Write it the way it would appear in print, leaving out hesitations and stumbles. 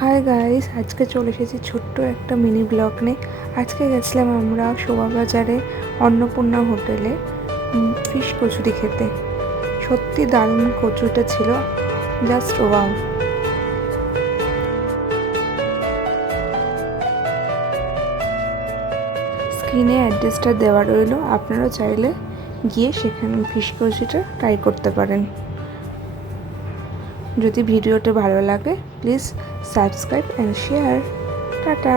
Hi guys, আজকে চলে এসেছি ছোট্ট একটা মিনি ব্লগ নিয়ে। আজকে গেছিলাম আমরা শোভাবাজারে অন্নপূর্ণা হোটেলে ফিশ কচুরি খেতে। সত্যি দারুণ কচুরিটা ছিল, জাস্ট ওয়াও। স্ক্রিনে অ্যাড্রেসটা দেওয়া রইল, আপনারা চাইলে গিয়ে সেখানে ফিশ কচুরিটা ট্রাই করতে পারেন। যদি ভিডিওটা ভালো লাগে please subscribe and share. Tata.